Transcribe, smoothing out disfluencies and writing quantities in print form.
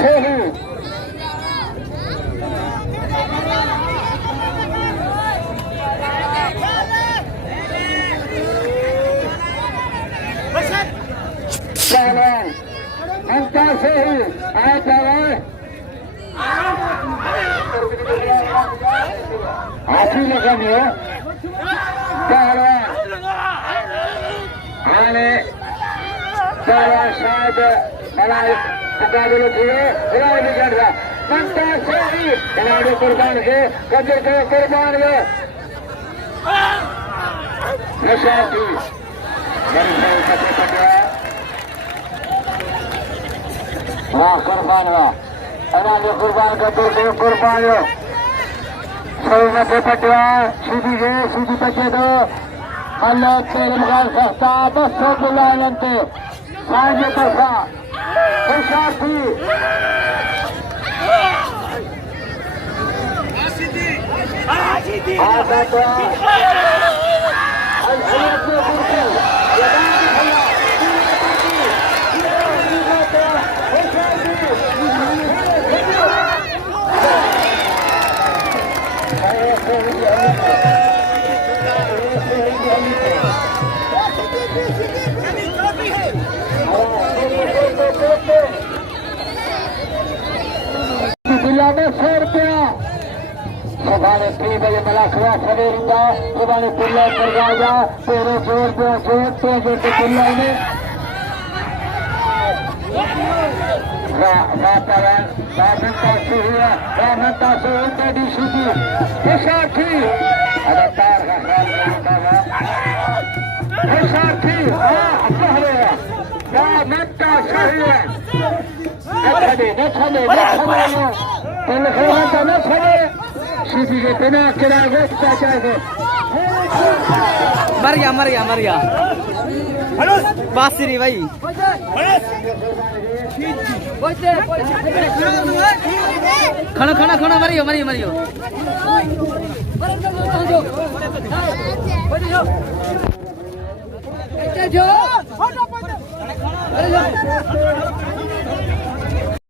सोहू पहलवान मुमताज सोहू आए पहलवान हाथी लगन हो पहलवान आने पहलवान शायद मलाई मुकाबले हुए खिलाड़ी निकल रहा मुमताज सोहू खिलाड़ी कुर्बान के कदर के कुर्बान के नशा थी वाह कुर्बान वाह अनाज कुर्बान का दुर्ग कुर्बान सही में पटवा सीधी गए सीधी बचे दो अल्लाह तेरे मगार सस्ता 200 बुलानते सांझे पैसा होशियार थी सुबह 3 बजे मलाखरा सवेरीदा सुबह पुल्ला सरगाजा तेरे जोर पे जोर पे पुल्ला ने वातावरण रामता से हुआ रामता से डी सीधी होशियार थी अदाकार का ख्याल रखा होशियार थी रामता से हुआ न छे सीधी के बिना किराए वेचता जाएगा मर गया बासिरी भाई खाना मरियो